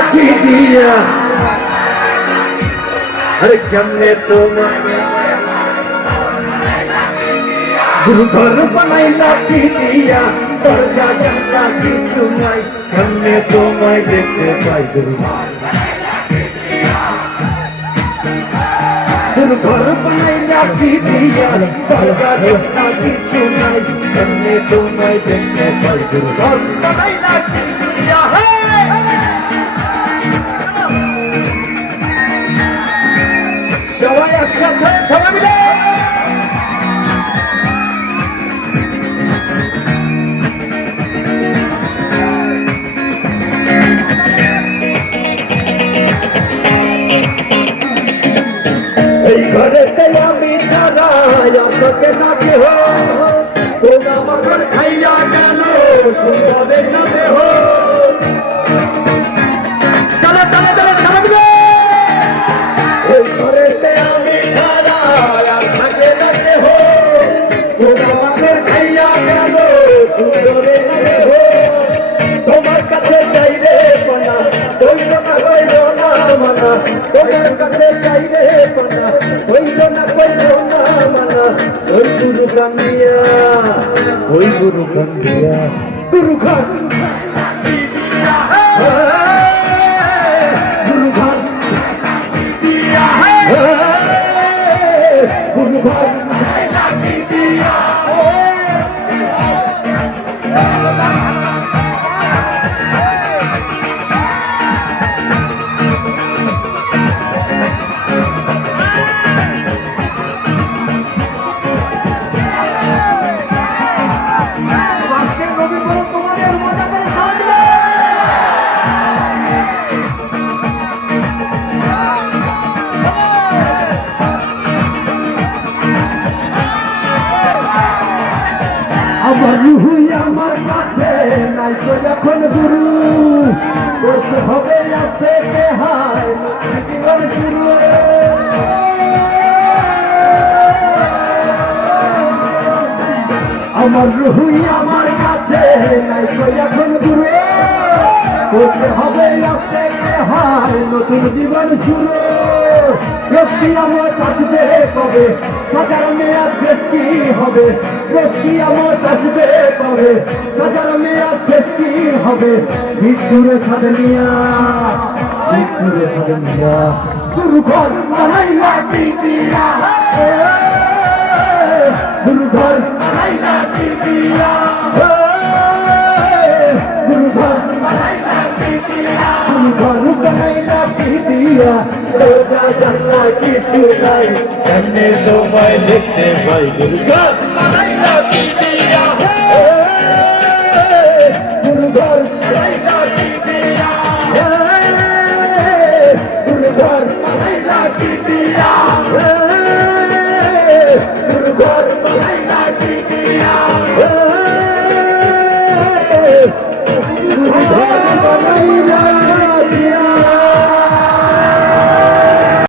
লাঠি দিয়া আরে কেমনে তোমায় ঘর বানাই লাঠি দিয়া দরজা জানলা কিছু নাই কেমনে তোমায় দেখতে পাই ঘর বানাই লাঠি দিয়া দরজা জানলা কিছু নাই কেমনে তোমায় দেখতে পাই ঘর বানাই লাঠি দিয়া সবাই একসাথে সবাই মিলে এই ঘরেতে আমি ছাড়া তোকে না কেহ তোমরা মগর খাইয়া গেল সুন্দরের না দেহ চলো চলো চলো সবাই মিলে এই ঘরেতে আমি ছাড়া থাকে না কেহ তোমরা মগর খাইয়া গেল সুন্দরের না দেহ তোমার কাছে চাই রে পানা কইল না মানা তোমার কাছে চাই রে পানা কইল না মানা ওই গুরু কান্দিয়া গুরু খান গুরু খান গুরু খান আমার রুহুই আমার কাছে নাই তো এখন গুরু করতে হবে আস্তে হায় জীবন শুরু আমার রুহুই আমার কাছে নাই তো এখন গুরু করতে হবে আস্তে হায় নতুন জীবন শুরু রোজকি আমার আসবে কবে সাজার মেয়াদ শেষ কি হবে রোজকি আমার আসবে কবে সাজার মেয়াদ শেষ কি হবে মৃত্যুরে সাধনিয়া গুরু ঘর বানাইলা পিতিয়া গুরু ঘর বানাইলা পিতিয়া গুরু ঘর বানাইলা পিতিয়া গুরু ঘর বানাইলা পিতিয়া দরজা জানলা কিছু নাই এমনি তোমায় দেখতে পাই গুরু ঘর